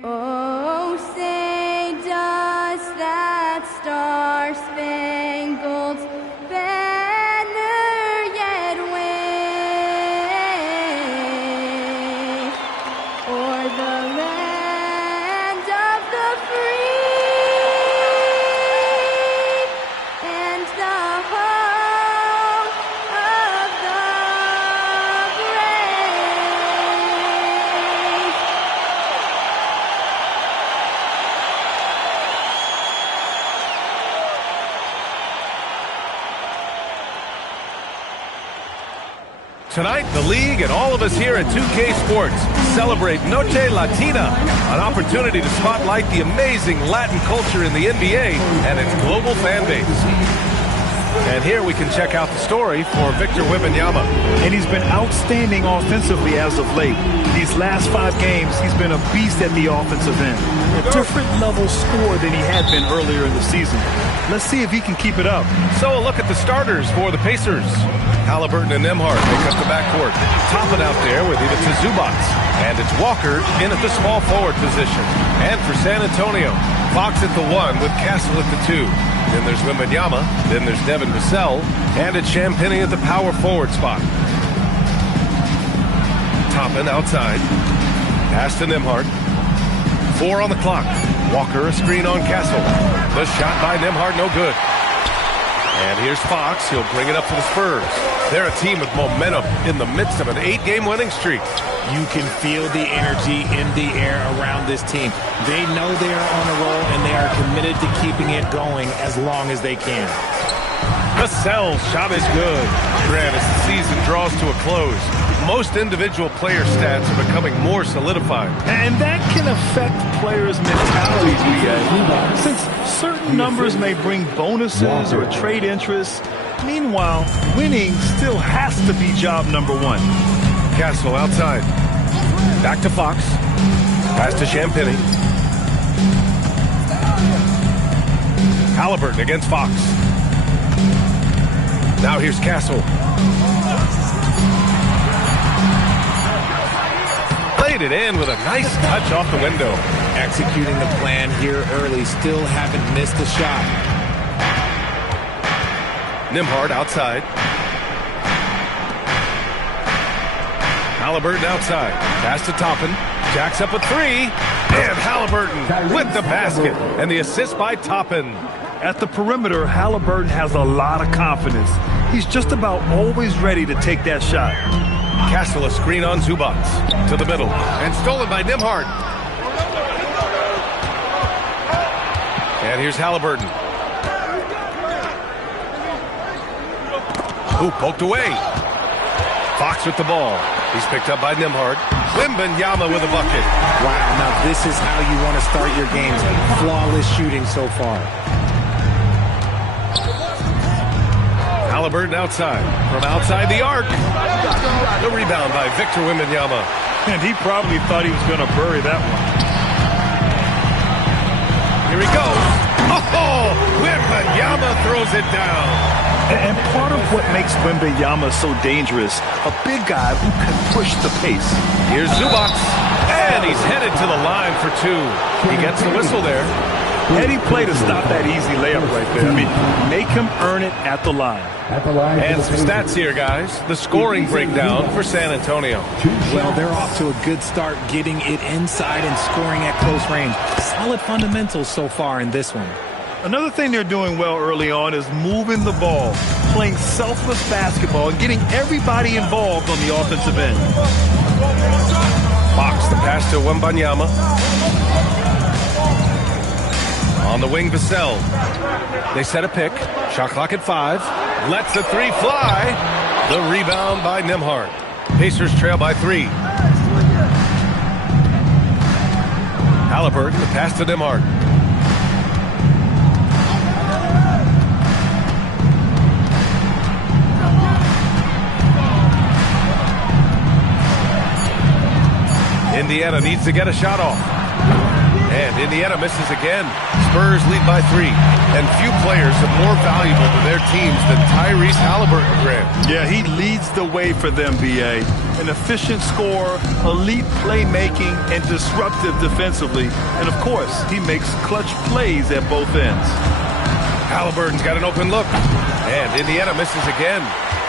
Oh, say does that star-spangled banner yet wave o'er the land of the free and the home of the brave. Tonight, the league and all of us here at 2K Sports celebrate Noche Latina, an opportunity to spotlight the amazing Latin culture in the NBA and its global fan base. And here we can check out the story for Victor Wembanyama. And he's been outstanding offensively as of late. These last 5 games, he's been a beast at the offensive end. A different level scorer than he had been earlier in the season. Let's see if he can keep it up. So a look at the starters for the Pacers. Halliburton and Nembhard make up the backcourt. Toppin out there with Ivica Zubac. And it's Walker in at the small forward position. And for San Antonio, Fox at the 1 with Castle at the 2. Then there's Wembanyama. Then there's Devin Vassell. And it's Champagnie at the power forward spot. Toppin outside. Pass to Nembhard. 4 on the clock. Walker a screen on Castle. The shot by Nembhard no good. And here's Fox. He'll bring it up for the Spurs. They're a team with momentum in the midst of an 8-game winning streak. You can feel the energy in the air around this team. They know they are on a roll, and they are committed to keeping it going as long as they can. Vassell's shot is good. Grant, as the season draws to a close, most individual player stats are becoming more solidified. And that can affect players' mentalities, since certain numbers may bring bonuses or trade interest. Meanwhile, winning still has to be job number 1. Castle outside. Back to Fox. Pass to Champagnie. Halliburton against Fox. Now here's Castle. Played it in with a nice touch off the window. Executing the plan here early. Still haven't missed a shot. Nembhard outside. Halliburton outside. Pass to Toppin. Jacks up a 3. And Halliburton with the basket. And the assist by Toppin. At the perimeter, Halliburton has a lot of confidence. He's just about always ready to take that shot. Castle a screen on Zubac. To the middle. And stolen by Nembhard. And here's Halliburton. Ooh, poked away. Fox with the ball. He's picked up by Nembhard. Wembanyama with a bucket. Wow, now this is how you want to start your games. Flawless shooting so far. Halliburton outside. From outside the arc. The rebound by Victor Wembanyama. And he probably thought he was going to bury that one. Here he goes. Oh, Wembanyama throws it down. And part of what makes Wembanyama so dangerous, a big guy who can push the pace. Here's Zubac. And he's headed to the line for 2. He gets the whistle there. Heady play to stop that easy layup right there. I mean, make him earn it at the line. And some stats here, guys. The scoring breakdown for San Antonio. Well, they're off to a good start getting it inside and scoring at close range. Solid fundamentals so far in this one. Another thing they're doing well early on is moving the ball, playing selfless basketball, and getting everybody involved on the offensive end. Fox, the pass to Wembanyama. On the wing, Vassell. They set a pick. Shot clock at 5. Lets the 3 fly. The rebound by Nembhard. Pacers trail by 3. Halliburton, the pass to Nembhard. Indiana needs to get a shot off. And And Indiana misses again. Spurs lead by 3. And few players are more valuable to their teams than Tyrese Halliburton, Grant. Yeah, he leads the way for them, B.A. An efficient scorer, elite playmaking, and disruptive defensively. And, of course, he makes clutch plays at both ends. Halliburton's got an open look. And Indiana misses again.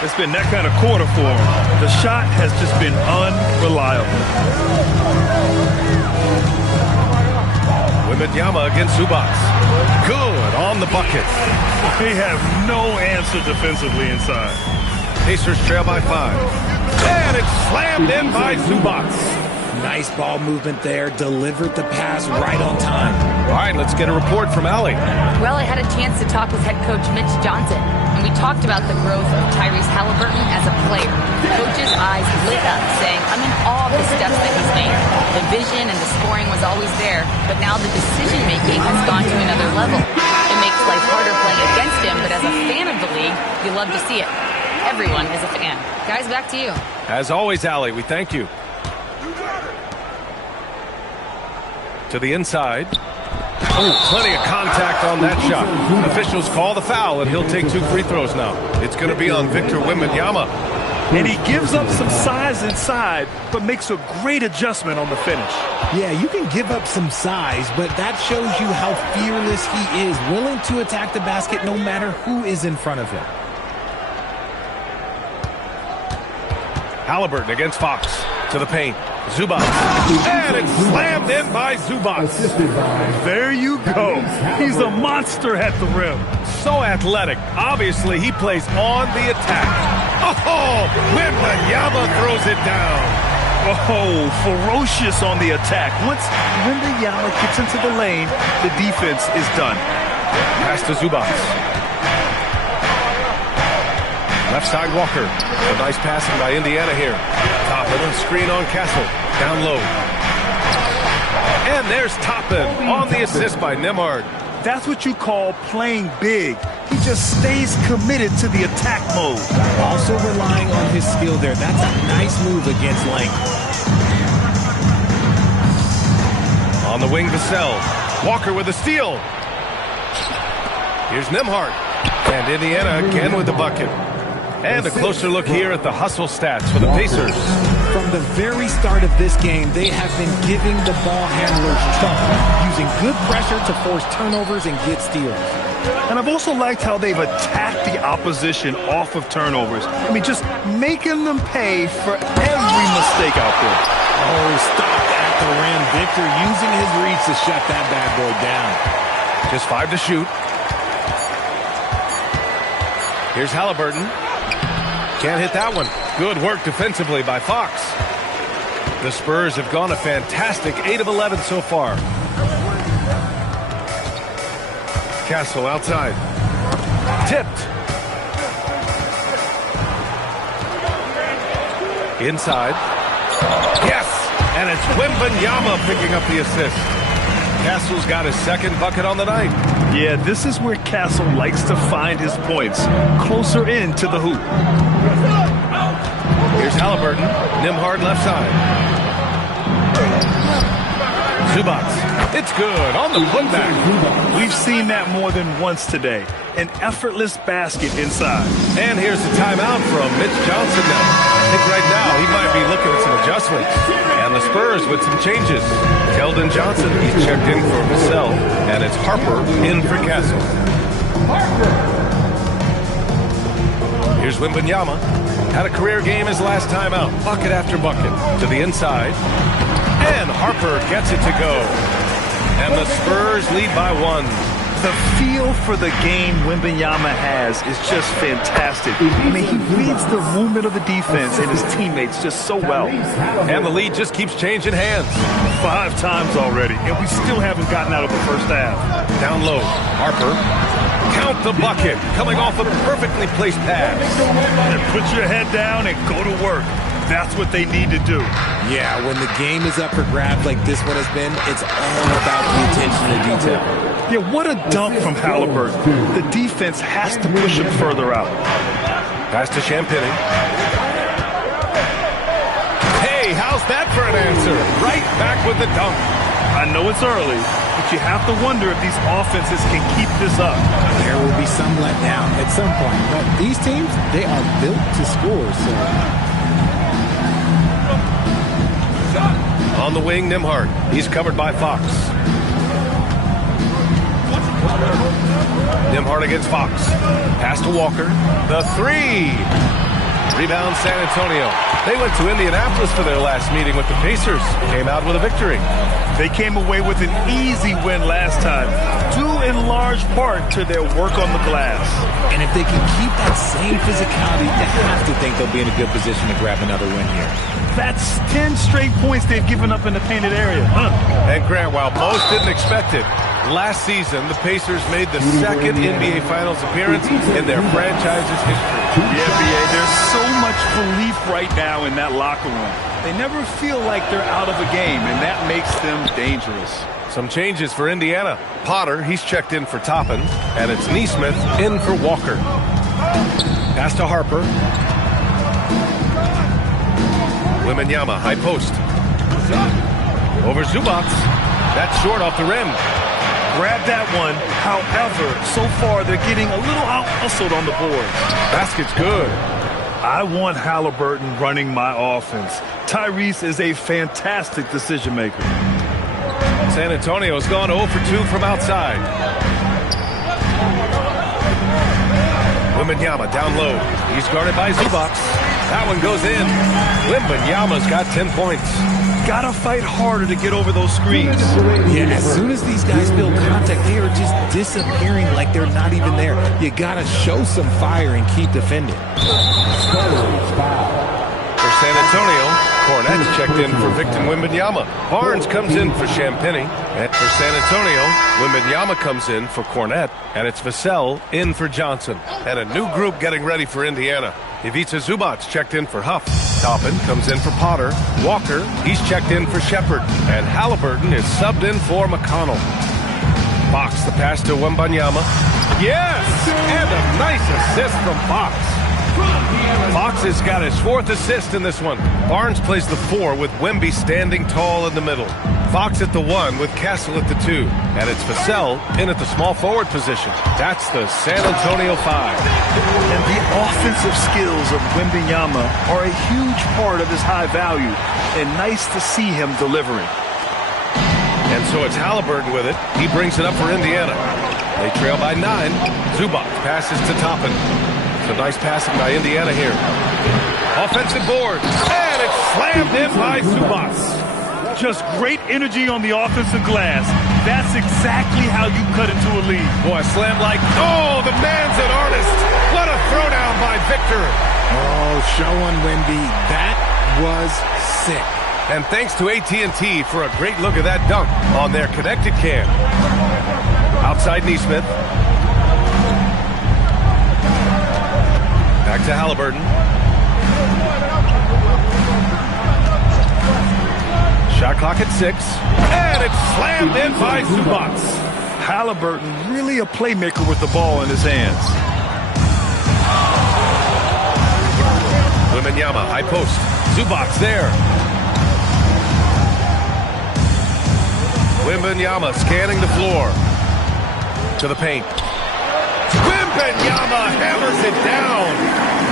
It's been that kind of quarter for him. The shot has just been unreliable. Wembanyama against Zubats. Good on the bucket. They have no answer defensively inside. Pacers trail by 5. And it's slammed in by Zubats. Nice ball movement there. Delivered the pass right on time. All right, let's get a report from Allie. Well, I had a chance to talk with head coach Mitch Johnson, and we talked about the growth of Tyrese Halliburton as a player. The coach's eyes lit up, saying, I'm in awe of the steps that he's made. The vision and the scoring was always there, but now the decision-making has gone to another level. It makes life harder playing against him, but as a fan of the league, you love to see it. Everyone is a fan. Guys, back to you. As always, Allie, we thank you. To the inside. Oh, plenty of contact on that shot. Officials call the foul, and he'll take 2 free throws now. It's going to be on Victor Wembanyama. And he gives up some size inside, but makes a great adjustment on the finish. Yeah, you can give up some size, but that shows you how fearless he is, willing to attack the basket no matter who is in front of him. Halliburton against Fox. To the paint. Zubats. And it's slammed in by Zubats. There you go. He's a monster at the rim. So athletic. Obviously, he plays on the attack. Oh, Wembanyama throws it down. Oh, ferocious on the attack. Once Wembanyama gets into the lane, the defense is done. Pass to Zubats. Left side Walker. A nice passing by Indiana here. Toppin, a screen on Castle. Down low. And there's Toppin on the assist by Nembhard. That's what you call playing big. He just stays committed to the attack mode. Also relying on his skill there. That's a nice move against length. On the wing, Vassell. Walker with a steal. Here's Nembhard. And Indiana again with the bucket. And a closer look here at the hustle stats for the Pacers. From the very start of this game, they have been giving the ball handlers trouble, using good pressure to force turnovers and get steals. And I've also liked how they've attacked the opposition off of turnovers. I mean, just making them pay for every mistake out there. Oh, stopped at the rim. Victor using his reach to shut that bad boy down. Just 5 to shoot. Here's Halliburton. Can't hit that one. Good work defensively by Fox. The Spurs have gone a fantastic 8 of 11 so far. Castle outside. Tipped. Inside. Yes! And it's Wembanyama picking up the assist. Castle's got his second bucket on the night. Yeah, this is where Castle likes to find his points, closer in to the hoop. Here's Halliburton. Nembhard left side. Zubats. It's good on the putback. We've seen that more than once today. An effortless basket inside. And here's the timeout from Mitch Johnson now. I think right now he might be looking at some adjustments. And the Spurs with some changes. Keldon Johnson, he's checked in for Vassell. And it's Harper in for Castle. Here's Wembanyama. Had a career game his last time out. Bucket after bucket. To the inside. And Harper gets it to go. And the Spurs lead by 1. The feel for the game Wembanyama has is just fantastic. I mean, he reads the movement of the defense and his teammates just so well. And the lead just keeps changing hands. 5 times already, and we still haven't gotten out of the first half. Down low, Harper. Count the bucket, coming off a perfectly placed pass. And put your head down and go to work. That's what they need to do. Yeah, when the game is up for grabs like this one has been, it's all about the attention to detail. Yeah, what a dunk from Halliburton. The defense has to push him further out. Pass to Champagny. Hey, how's that for an answer? Right back with the dunk. I know it's early, you have to wonder if these offenses can keep this up. There will be some letdown at some point, but these teams, they are built to score. So on the wing, Nembhard. He's covered by Fox. Nembhard against Fox. Pass to Walker. The three. Rebound San Antonio. They went to Indianapolis for their last meeting with the Pacers. Came out with a victory. They came away with an easy win last time, due in large part to their work on the glass. And if they can keep that same physicality, you have to think they'll be in a good position to grab another win here. That's 10 straight points they've given up in the painted area. And Grant, while most didn't expect it, last season the Pacers made the second NBA Finals appearance in their franchise's history. Yeah, B.A., there's so much belief right now in that locker room. They never feel like they're out of a game, and that makes them dangerous. Some changes for Indiana. Potter, he's checked in for Toppin, and it's Nesmith in for Walker. Pass to Harper. Wembanyama, high post. Over Zubac. That's short off the rim. Grab that one. However, so far they're getting a little out-hustled on the boards. Basket's good. I want Halliburton running my offense. Tyrese is a fantastic decision maker. San Antonio's gone 0 for 2 from outside. Wembanyama down low. He's guarded by Zubac. That one goes in. Wembanyama's got 10 points. Gotta fight harder to get over those screens. Yeah, as soon as these guys feel contact, they are just disappearing like they're not even there. You gotta show some fire and keep defending. For San Antonio, Cornette's checked in for Victor Wembanyama. Barnes comes in for Champagny. And for San Antonio, Wembanyama comes in for Cornette. And it's Vassell in for Johnson. And a new group getting ready for Indiana. Ivica Zubac checked in for Huff. Toppin comes in for Potter. Walker, he's checked in for Shepard. And Halliburton is subbed in for McConnell. Fox, the pass to Wembanyama. Yes! And a nice assist from Fox. Fox has got his 4th assist in this one. Barnes plays the 4 with Wemby standing tall in the middle. Fox at the 1 with Castle at the 2. And it's Vassell in at the small forward position. That's the San Antonio 5. And the offensive skills of Wembanyama are a huge part of his high value. And nice to see him delivering. And so it's Halliburton with it. He brings it up for Indiana. They trail by 9. Zubac passes to Toppin. It's a nice passing by Indiana here. Offensive board. And it's slammed in by Zubac. Just great energy on the offensive glass. That's exactly how you cut into a lead. Boy, a slam like, oh, the man's an artist. What a throwdown by Victor. Oh, show on Wemby. That was sick. And thanks to AT&T for a great look at that dunk on their connected cam. Outside Nesmith. Back to Halliburton. Shot clock at 6. And it's slammed in by Zubac. Halliburton really a playmaker with the ball in his hands. Wembanyama, high post. Zubac there. Wembanyama scanning the floor. To the paint. Wembanyama hammers it down.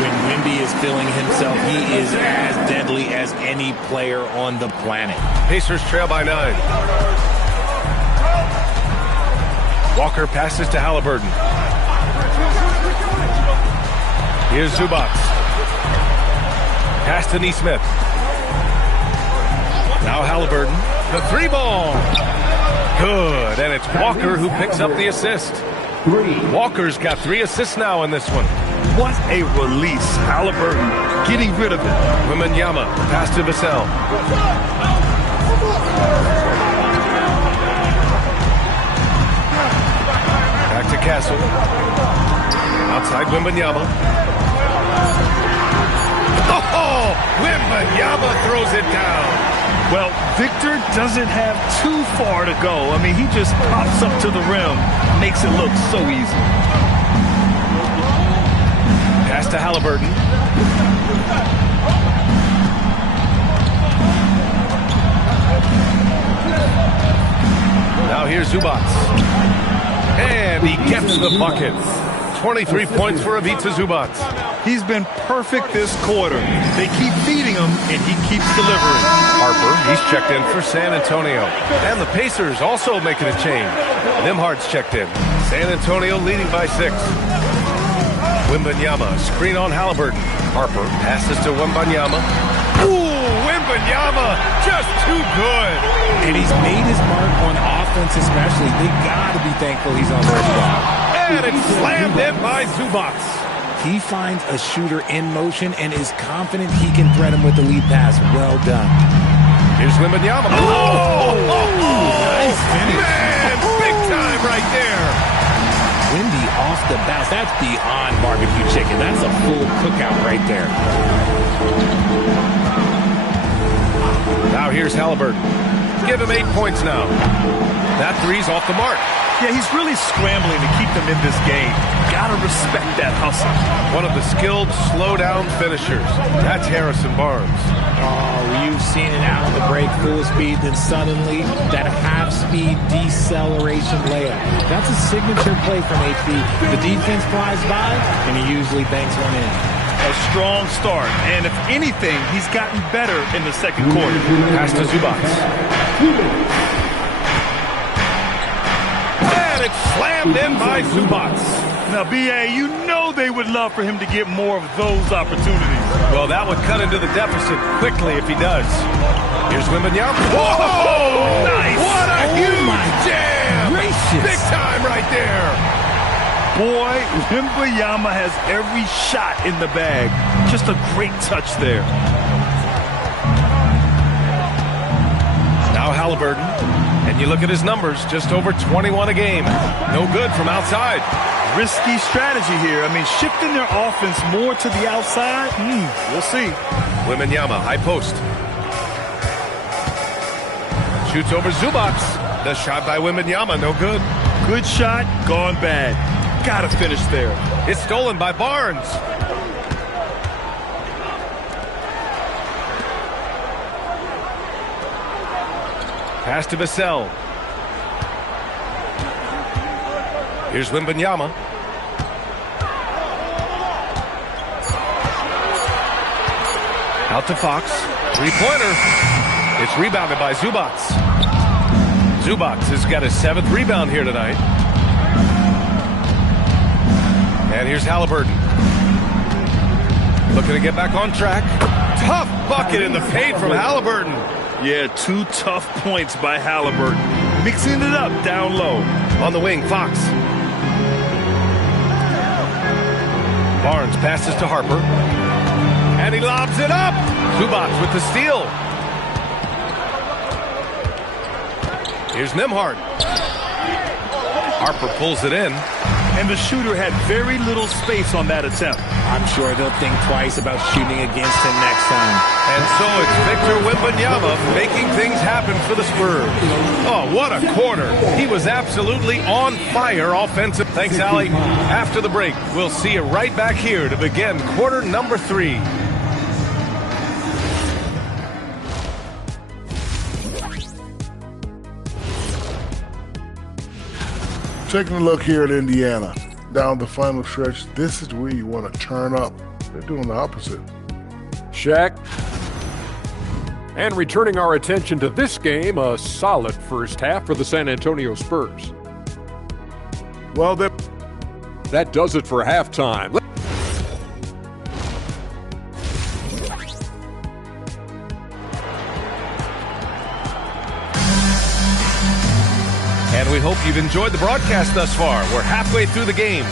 When Wemby is feeling himself, he is as deadly as any player on the planet. Pacers trail by 9. Walker passes to Halliburton. Here's Zubac. Pass to Nesmith. Now Halliburton. The 3 ball. Good. And it's Walker who picks up the assist. Walker's got 3 assists now in this one. What a release. Halliburton getting rid of it. Wembanyama, pass to Vassell. Back to Castle. Outside Wembanyama. Oh, Wembanyama throws it down. Well, Victor doesn't have too far to go. I mean, he just pops up to the rim, makes it look so easy. Pass to Halliburton. Now here's Zubats. And he gets the bucket. 23 points for Ivica Zubats. He's been perfect this quarter. They keep feeding him, and he keeps delivering. Harper, he's checked in for San Antonio. And the Pacers also making a change. Nembhard's checked in. San Antonio leading by 6. Wembanyama, screen on Halliburton. Harper passes to Wembanyama. Ooh, Wembanyama, just too good. And he's made his mark on offense especially. They got to be thankful he's on their squad. And it's slammed in by Zubats. He finds a shooter in motion and is confident he can thread him with the lead pass. Well done. Here's Wembanyama. Nice finish. Man, big time right there. Windy off the bat. That's beyond barbecue chicken. That's a full cookout right there. Now here's Halliburton. Give him 8 points now. That three's off the mark. Yeah, he's really scrambling to keep them in this game. Gotta respect that hustle. One of the skilled slow-down finishers. That's Harrison Barnes. Oh, you've seen it out on the break, full speed, then suddenly that half-speed deceleration layup. That's a signature play from HB. The defense flies by, and he usually banks one in. A strong start, and if anything, he's gotten better in the second quarter. Pass to Zubats. And it's slammed in by Zubats. Now, B.A., you know they would love for him to get more of those opportunities. Well, that would cut into the deficit quickly if he does. Here's Wembanyama. Whoa! Nice! What a huge jam! Gracious. Big time right there. Boy, Wembanyama has every shot in the bag. Just a great touch there. Now Halliburton. And you look at his numbers, just over 21 a game. No good from outside. Risky strategy here. I mean, shifting their offense more to the outside, we'll see. Wembanyama, high post. Shoots over Zubats. The shot by Wembanyama, no good. Good shot, gone bad. Gotta finish there. It's stolen by Barnes. Pass to Vassell. Here's Wembanyama. Out to Fox. Three-pointer. It's rebounded by Zubats. Zubats has got his 7th rebound here tonight. And here's Halliburton. Looking to get back on track. Tough bucket in the paint from Halliburton. Yeah, 2 tough points by Halliburton. Mixing it up down low. On the wing, Fox. Barnes passes to Harper. And he lobs it up. Zubats with the steal. Here's Nembhard. Harper pulls it in. And the shooter had very little space on that attempt. I'm sure they'll think twice about shooting against him next time. And so it's Victor Wembanyama making things happen for the Spurs. Oh, what a quarter. He was absolutely on fire offensive. Thanks, Allie. After the break, we'll see you right back here to begin quarter number 3. Taking a look here at Indiana, down the final stretch, this is where you want to turn up. They're doing the opposite. Shaq. And returning our attention to this game, a solid first half for the San Antonio Spurs. Well, that does it for halftime. And we hope you've enjoyed the broadcast thus far. We're halfway through the game.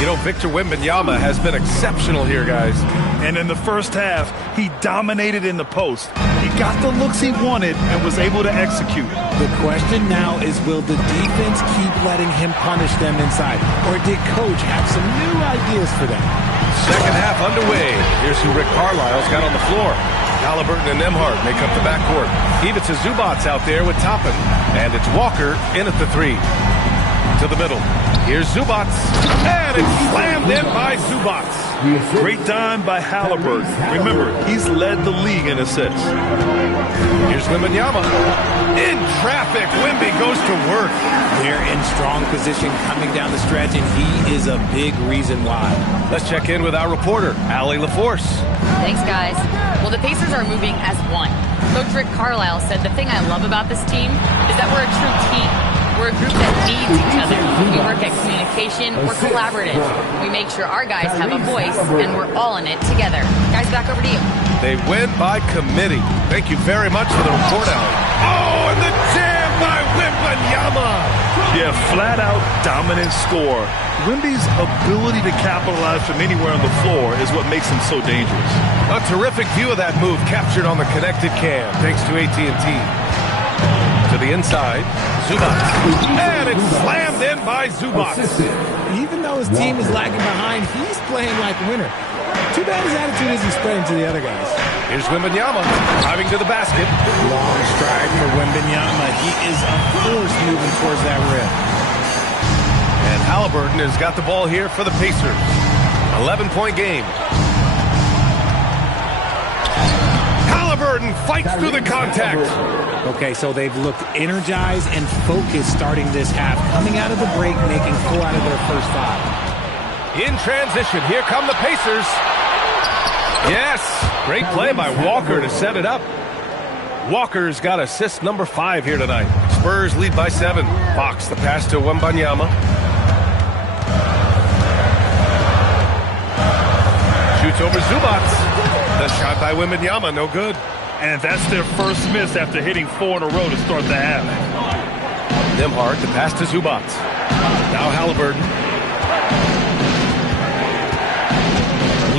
You know, Victor Wembanyama has been exceptional here, guys. And in the first half, he dominated in the post. He got the looks he wanted and was able to execute. The question now is, will the defense keep letting him punish them inside? Or did Coach have some new ideas for them? Second half underway. Here's who Rick Carlisle's got on the floor. Halliburton and Nembhard make up the backcourt. Ivica Zubats out there with Toppin. And it's Walker in at the 3. To the middle. Here's Zubats. And it's slammed in by Zubats. Great dime by Halliburton. Remember, he's led the league in assists. Here's Wembanyama. In traffic, Wemby goes to work. They're in strong position coming down the stretch, and he is a big reason why. Let's check in with our reporter, Allie LaForce. Thanks, guys. Well, the Pacers are moving as one. Coach Rick Carlisle said the thing I love about this team is that we're a true team. We're a group that needs each other. We work at communication. We're collaborative. We make sure our guys have a voice, and we're all in it together. Guys, back over to you. They win by committee. Thank you very much for the report, Allie. Oh, and the jam by Wembanyama. Yeah, flat-out dominant score. Wemby's ability to capitalize from anywhere on the floor is what makes him so dangerous. A terrific view of that move captured on the connected cam, thanks to AT&T. To the inside, Zubats. And it's slammed in by Zubats. Even though his team is lagging behind, he's playing like a winner. Too bad his attitude isn't spreading to the other guys. Here's Wembanyama driving to the basket. Long stride for Wembanyama. He is a force moving towards that rim. And Halliburton has got the ball here for the Pacers. 11-point game. Halliburton fights through the contact. Okay, so they've looked energized and focused starting this half. Coming out of the break, making 4 out of their first 5. In transition, here come the Pacers. Yes, great play by Walker to set it up. Walker's got assist number 5 here tonight. Spurs lead by 7. Fox, the pass to Wembanyama. Shoots over Zubats. The shot by Wembanyama, no good. And that's their first miss after hitting 4 in a row to start the half. Nembhard, the pass to Zubats. Now Halliburton.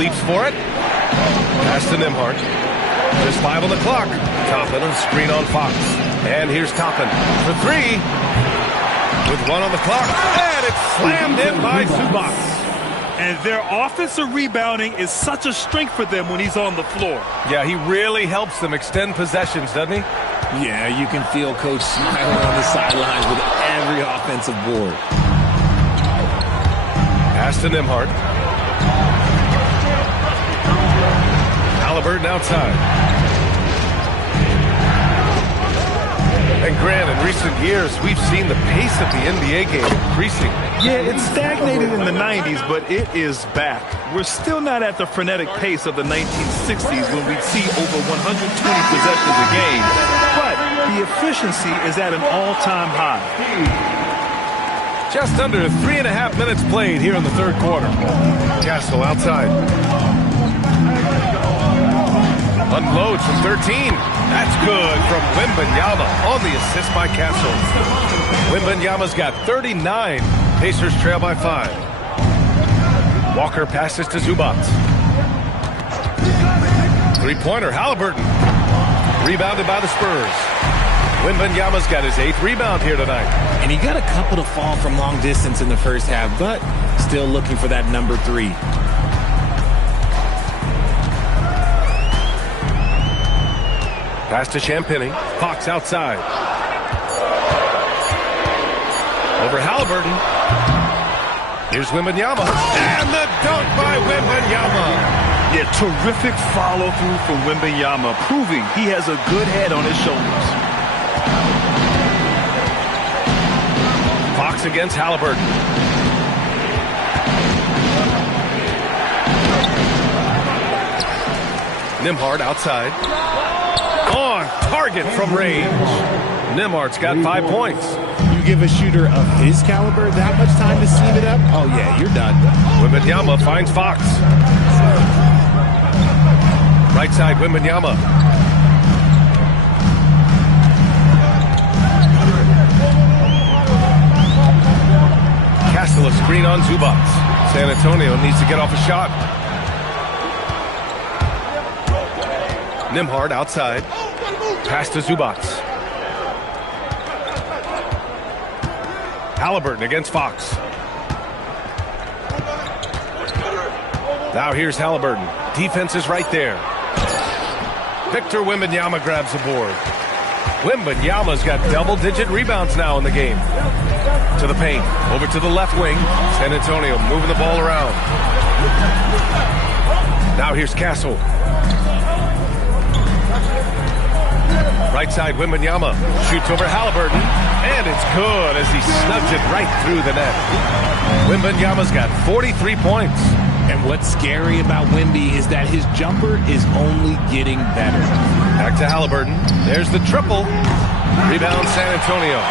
Leaps for it. Pass to Nembhard. Just 5 on the clock. Toppin, a screen on Fox. And here's Toppin for 3. With 1 on the clock. And it's slammed in by Zubats. And their offensive rebounding is such a strength for them when he's on the floor. Yeah, he really helps them extend possessions, doesn't he? Yeah, you can feel Coach smiling on the sidelines with every offensive board. Pass to Nembhard. Halliburton outside. And Grant, in recent years, we've seen the pace of the NBA game increasing. Yeah, it stagnated in the 90s, but it is back. We're still not at the frenetic pace of the 1960s when we'd see over 120 possessions a game. But the efficiency is at an all-time high. Just under 3.5 minutes played here in the third quarter. Castle outside. Unloads from 13. That's good from Wembanyama on the assist by Castle. Wembanyama's got 39. Pacers trail by 5. Walker passes to Zubats. Three-pointer, Halliburton. Rebounded by the Spurs. Wembanyama's got his 8th rebound here tonight. And he got a couple to fall from long distance in the first half, but still looking for that number 3. Pass to Champagny. Fox outside. Over Halliburton. Here's Wembanyama. And the dunk by Wembanyama. Yeah, terrific follow-through from Wembanyama, proving he has a good head on his shoulders. Fox against Halliburton. Nembhard outside. On target from range. Nembhard's got 5 points. You give a shooter of his caliber that much time to seam it up? Oh, yeah, you're done. Wembanyama finds Fox. Right side, Wembanyama. Castle a screen on Zubats. San Antonio needs to get off a shot. Nembhard outside. Pass to Zubats. Halliburton against Fox. Now here's Halliburton. Defense is right there. Victor Wembanyama grabs the board. Wembanyama's got double-digit rebounds now in the game. To the paint. Over to the left wing. San Antonio moving the ball around. Now here's Castle. Right side, Wembanyama shoots over Halliburton, and it's good as he snugs it right through the net. Wembanyama's got 43 points. And what's scary about Wemby is that his jumper is only getting better. Back to Halliburton. There's the triple. Rebound San Antonio.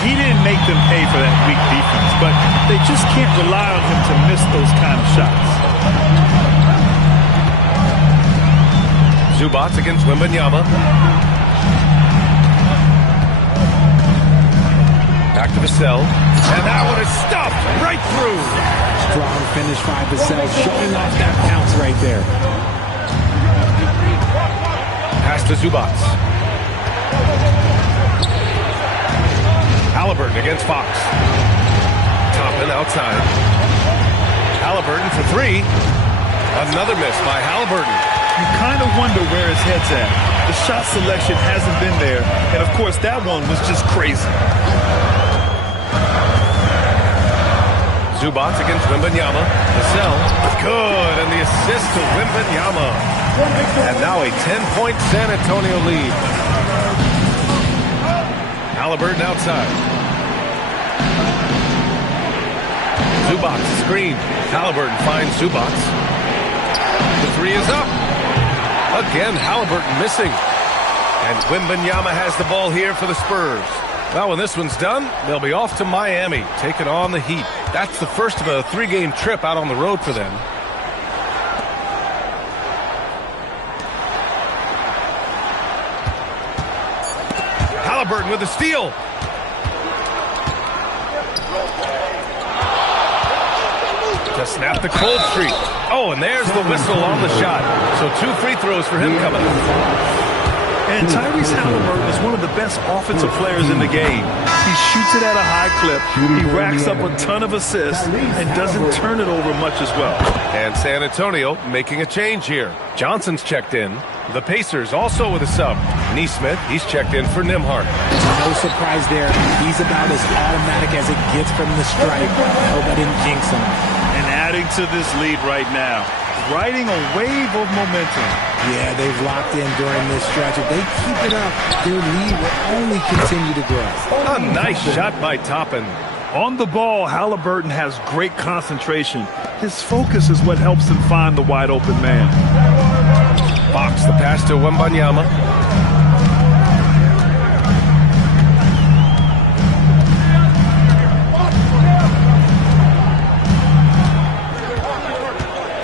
He didn't make them pay for that weak defense, but they just can't rely on him to miss those kind of shots. Zubac against Wembanyama. Back to Vassell. And that one is stuffed right through. Strong finish by Vassell, showing off that bounce right there. Pass to Zubac. Halliburton against Fox. Toppin outside. Halliburton for three. Another miss by Halliburton. You kind of wonder where his head's at. The shot selection hasn't been there, and of course that one was just crazy. Zubac against Wembanyama. Vassell, good, and the assist to Wembanyama. And now a 10-point San Antonio lead. Halliburton outside. Zubac screen. Halliburton finds Zubac. The three is up. Again, Halliburton missing. And Wembanyama has the ball here for the Spurs. Well, when this one's done, they'll be off to Miami, taking on the Heat. That's the first of a three-game trip out on the road for them. Halliburton with a steal. To snap the cold streak. Oh, and there's the whistle on the shot. So 2 free throws for him coming up. And Tyrese Halliburton is one of the best offensive players in the game. He shoots it at a high clip, he racks up a ton of assists, and doesn't turn it over much as well. And San Antonio making a change here. Johnson's checked in. The Pacers also with a sub. Nesmith, he's checked in for Nembhard. No surprise there. He's about as automatic as it gets from the stripe. Hope I didn't jinx him. And adding to this lead right now, riding a wave of momentum. Yeah, they've locked in during this stretch. If they keep it up, their lead will only continue to grow. A nice shot by Toppin. On the ball, Halliburton has great concentration. His focus is what helps him find the wide open man. Fox, the pass to Wembanyama.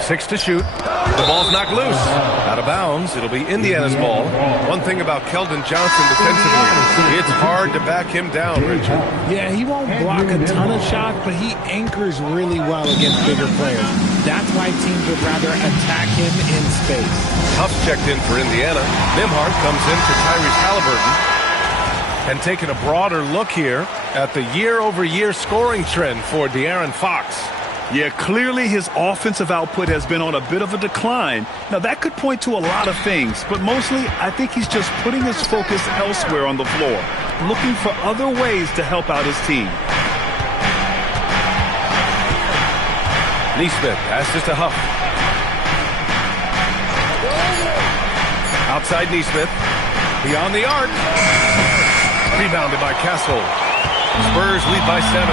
Six to shoot. The ball's knocked loose. Out of bounds. It'll be Indiana's ball. One thing about Keldon Johnson defensively, it's hard to back him down, Richard. Yeah, he won't block a ton of shots, but he anchors really well against bigger players. That's why teams would rather attack him in space. Huff's checked in for Indiana. Nembhard comes in for Tyrese Halliburton. And taking a broader look here at the year-over-year scoring trend for De'Aaron Fox. Yeah, clearly his offensive output has been on a bit of a decline. Now, that could point to a lot of things, but mostly I think he's just putting his focus elsewhere on the floor, looking for other ways to help out his team. Nesmith passes to Huff. Outside Nesmith. Beyond the arc. Rebounded by Castle. Spurs lead by 7.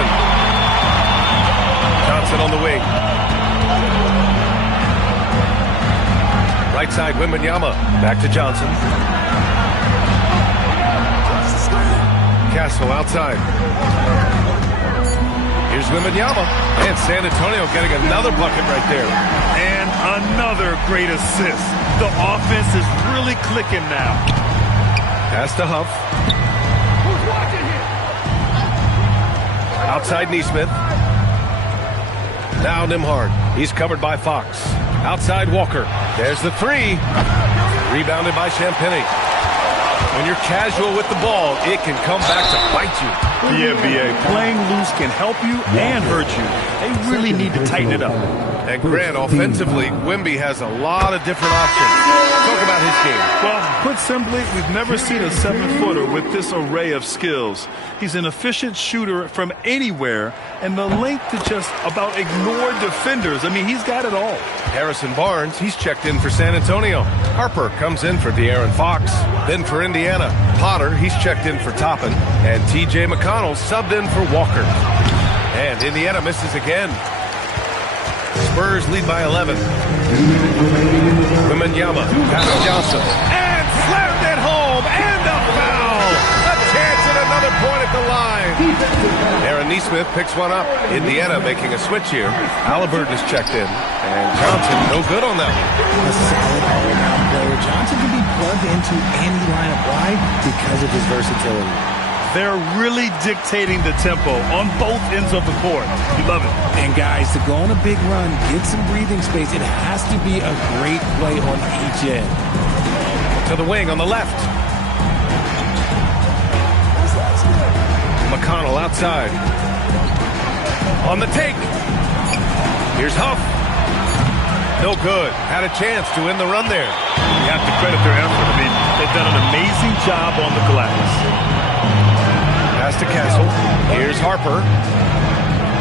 Johnson on the wing. Right side, Wembanyama. Back to Johnson. Castle outside. Here's Wembanyama. And San Antonio getting another bucket right there. And another great assist. The offense is really clicking now. Pass to Huff. Outside Nesmith. Now Nembhard. He's covered by Fox. Outside Walker. There's the three. Rebounded by Champagnie. When you're casual with the ball, it can come back to bite you. Yeah, B.A. Playing loose can help you and hurt you. They really need to tighten it up. And Grant, offensively, Wemby has a lot of different options. Talk about his game. Well, put simply, we've never seen a 7-footer with this array of skills. He's an efficient shooter from anywhere, and the length to just about ignore defenders. I mean, he's got it all. Harrison Barnes, he's checked in for San Antonio. Harper comes in for De'Aaron Fox. Then for Indiana, Potter, he's checked in for Toppin. And T.J. McConnell subbed in for Walker. And Indiana misses again. Spurs lead by 11. Wembanyama, pass to Johnson. And slammed it home. And a foul. A chance at another point at the line. Aaron Nesmith picks one up. Indiana making a switch here. Halliburton is checked in. And Johnson no good on that one. A solid all-around player. Johnson can be plugged into any lineup. Why? Because of his versatility. They're really dictating the tempo on both ends of the court. You love it. And guys, to go on a big run, get some breathing space, it has to be a great play on each end. To the wing on the left. McConnell outside. On the take. Here's Huff. No good. Had a chance to end the run there. You have to credit their effort. I mean, they've done an amazing job on the glass. Pass to Castle. Here's Harper.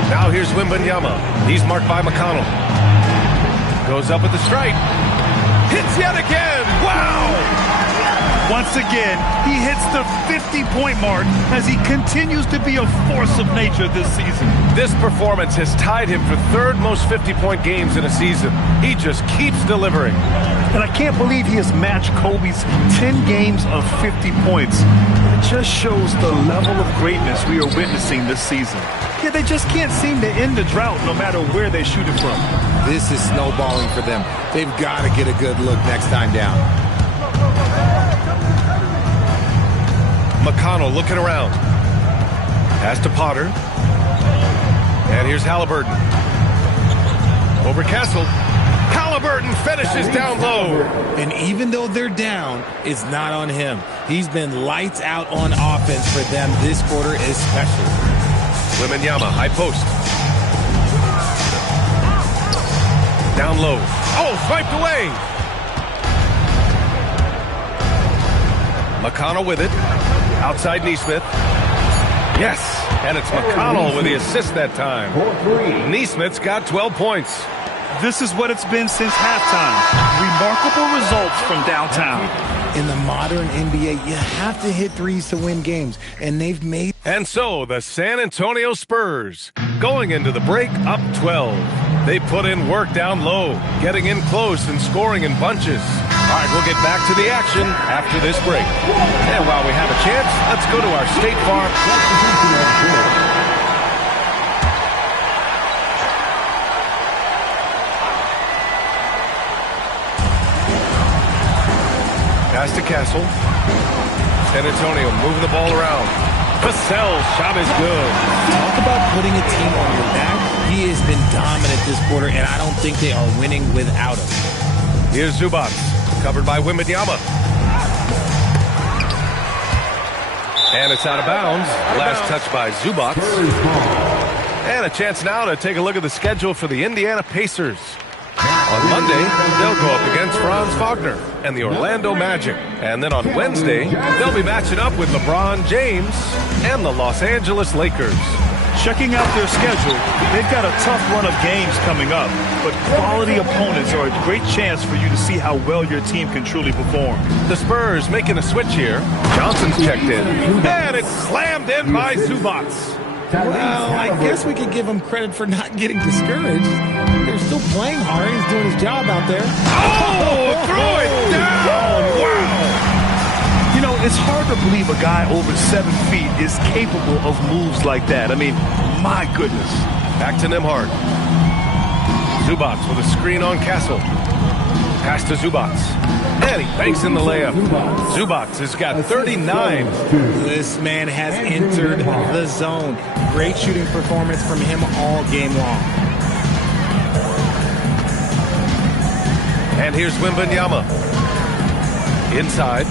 Now here's Wembanyama. He's marked by McConnell. Goes up at the stripe. Hits yet again. Wow! Once again, he hits the 50-point mark as he continues to be a force of nature this season. This performance has tied him for third most 50-point games in a season. He just keeps delivering. And I can't believe he has matched Kobe's 10 games of 50 points. It just shows the level of greatness we are witnessing this season. Yeah, they just can't seem to end the drought no matter where they shoot it from. This is snowballing for them. They've got to get a good look next time down. McConnell looking around. Pass to Potter. And here's Halliburton. Over Castle. Halliburton finishes down low. And even though they're down, it's not on him. He's been lights out on offense for them this quarter especially. Wembanyama, high post. Down low. Oh, swiped away. McConnell with it. Outside Nesmith. Yes, and it's McConnell with the assist that time. Nesmith's got 12 points. This is what it's been since halftime. Remarkable results from downtown. In the modern NBA, you have to hit threes to win games, and they've made... And so, the San Antonio Spurs, going into the break up 12. They put in work down low, getting in close and scoring in bunches. All right, we'll get back to the action after this break. And while we have a chance, let's go to our State Farm. Pass to Castle. San Antonio moving the ball around. Vassell's shot is good. Talk about putting a team on your back. He has been dominant this quarter, and I don't think they are winning without him. Here's Zubac, covered by Wembanyama. And it's out of bounds. Last touch by Zubac. And a chance now to take a look at the schedule for the Indiana Pacers. On Monday, they'll go up against Franz Wagner and the Orlando Magic. And then on Wednesday, they'll be matching up with LeBron James and the Los Angeles Lakers. Checking out their schedule, they've got a tough run of games coming up, but quality opponents are a great chance for you to see how well your team can truly perform. The Spurs making a switch here. Johnson's checked in, and it's slammed in by Zubac. Well, I guess we could give him credit for not getting discouraged. They're still playing hard. He's doing his job out there. Oh, throw it down! Wow! You know, it's hard to believe a guy over 7 feet is capable of moves like that. I mean, my goodness. Back to Nembhard. Zubac with a screen on Castle. Pass to Zubac. And he banks in the layup. Zubac has got 39. This man has entered the zone. Great shooting performance from him all game long. And here's Wembanyama. Inside.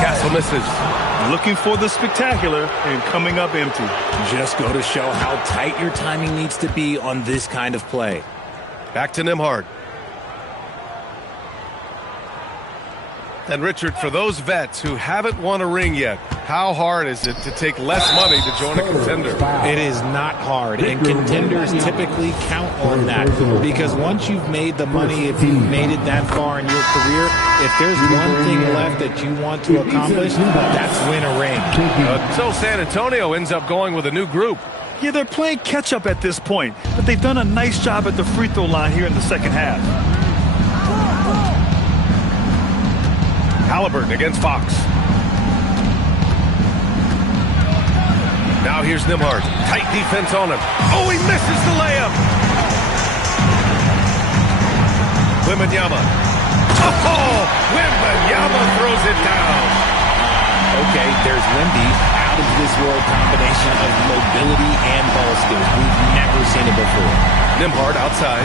Castle misses. Looking for the spectacular and coming up empty. Just go to show how tight your timing needs to be on this kind of play. Back to Nembhard. And Richard, for those vets who haven't won a ring yet, how hard is it to take less money to join a contender? It is not hard, and contenders typically count on that because once you've made the money, if you've made it that far in your career, if there's one thing left that you want to accomplish, that's win a ring. Until San Antonio ends up going with a new group. Yeah, they're playing catch-up at this point, but they've done a nice job at the free throw line here in the second half. Halliburton against Fox. Now here's Nembhard. Tight defense on him. Oh, he misses the layup. Wembanyama. Oh, Wembanyama throws it down. Okay, there's Wemby, out of this world combination of mobility and ball skills. We've never seen it before. Nembhard outside.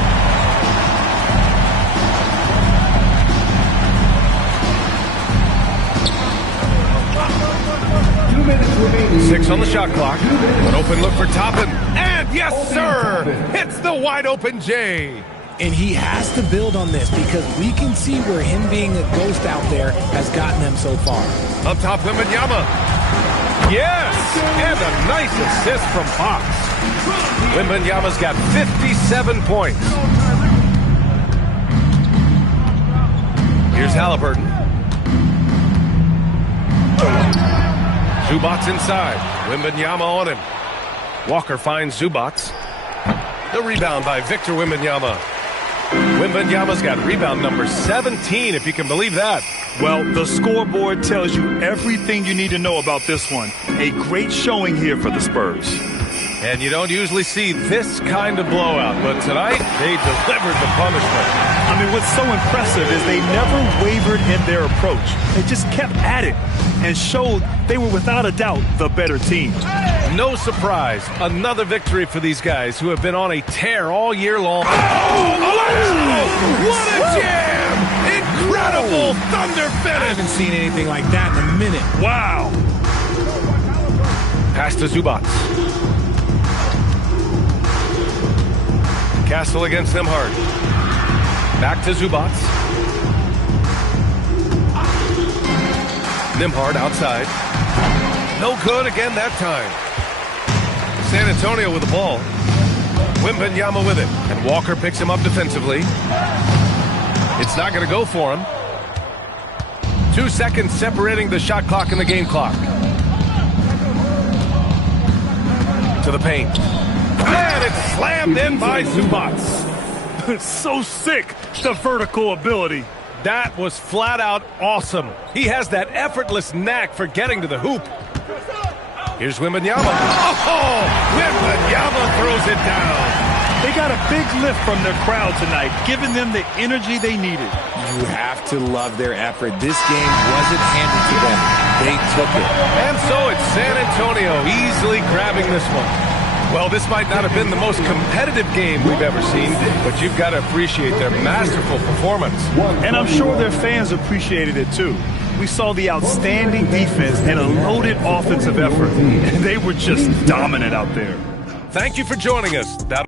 6 on the shot clock. An open look for Toppin. And yes, sir! Hits the wide open J. And he has to build on this because we can see where him being a ghost out there has gotten them so far. Up top, Wembanyama. Yes! And a nice assist from Fox. Wembanyama's got 57 points. Here's Halliburton. Zubats inside. Wembanyama on him. Walker finds Zubats. The rebound by Victor Wembanyama. Wembanyama's got rebound number 17, if you can believe that. Well, the scoreboard tells you everything you need to know about this one. A great showing here for the Spurs. And you don't usually see this kind of blowout, but tonight they delivered the punishment. I mean, what's so impressive is they never wavered in their approach. They just kept at it and showed they were without a doubt the better team. No surprise, another victory for these guys who have been on a tear all year long. Oh, what a jam! Incredible thunder finish! I haven't seen anything like that in a minute. Wow! Pass to Zubats. Castle against Nembhard. Back to Zubats. Nembhard outside. No good again that time. San Antonio with the ball. Wembanyama with it. And Walker picks him up defensively. It's not going to go for him. 2 seconds separating the shot clock and the game clock. To the paint. And it's slammed in by Zubats. It's so sick, the vertical ability. That was flat out awesome. He has that effortless knack for getting to the hoop. Here's Wembanyama. Oh, Wembanyama throws it down. They got a big lift from their crowd tonight, giving them the energy they needed. You have to love their effort. This game wasn't handed to them. They took it. And so it's San Antonio easily grabbing this one. Well, this might not have been the most competitive game we've ever seen, but you've got to appreciate their masterful performance. And I'm sure their fans appreciated it too. We saw the outstanding defense and a loaded offensive effort. They were just dominant out there. Thank you for joining us. That'll